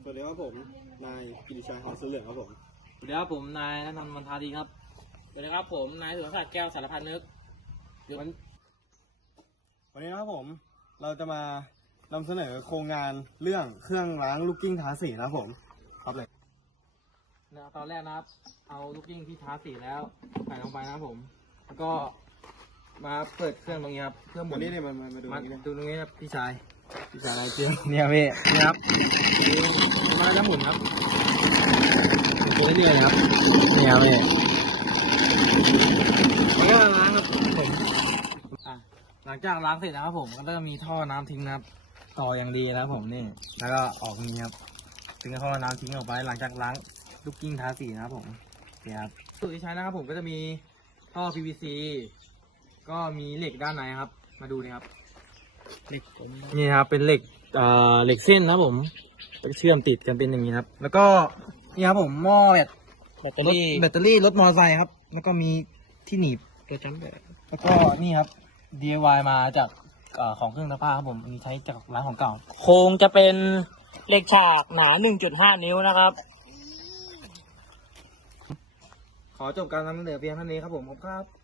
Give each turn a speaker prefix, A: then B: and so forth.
A: วัสดีครับผมนายกิติชัยหอมเสือเหลืองครับผม
B: สวัสดีครับผมนายณัฐมนทาดีครับสวัสดีครับผมนายสุรศักดิ์แก้วสารพันนึก
A: วันนี้นะครับผมเราจะมานำเสนอโครงงานเรื่องเครื่องล้างลูกกิ้งทาสีนะครับผมครับเลย
B: ตอนแรกนะครับเอาลูกกิ้งที่ทาสีแล้วใส่ลงไปนะครับผมแล้วก็มาเปิดเครื่องตรงนี้ครับเพื่อหมุ
A: วัน
B: น
A: นี้เนี่ยมาดูตรงนี้นะ
B: ดูตรงนี้ครับพี่ชายนายเจียงเนี่ยพี่นี่ครับมาแล้วหมุนครับหมุนเรื่อยๆครับนี่ครับพี่แล้วก็ล้างครับผมหลังจากล้างเสร็จนะครับผมก็จะมีท่อน้ำทิ้งนะครับต่ออย่างดีนะครับผมนี่แล้วก็ออกนี้ครับถึงท่อน้ำทิ้งออกไปหลังจากล้างลูกกิ้งทาสีนะครับผมนี่ครับสูตรที่ใช้นะครับผมก็จะมีท่อ PVC ก็มีเหล็กด้านในครับมาดูนี่ครับเหล็กนี่ครับเป็นเหล็กเหล็กเส้นนะครับผมเชื่อมติดกันเป็นอย่างนี้ครับแล้วก็นี่ครับผมหม้อแบตเตอรี่รถมอเตอร์ไซค์ครับแล้วก็มีที่หนีบตัวจัมป์แล้วก็นี่ครับ DIY มาจากของเครื่องซักผ้าครับผมอันนี้ใช้จากร้านของเก่าโครงจะเป็นเหล็กฉากหนา 1.5 นิ้วนะครับขอจบการนำเสนอเพียงเท่านี้ครับผมครับ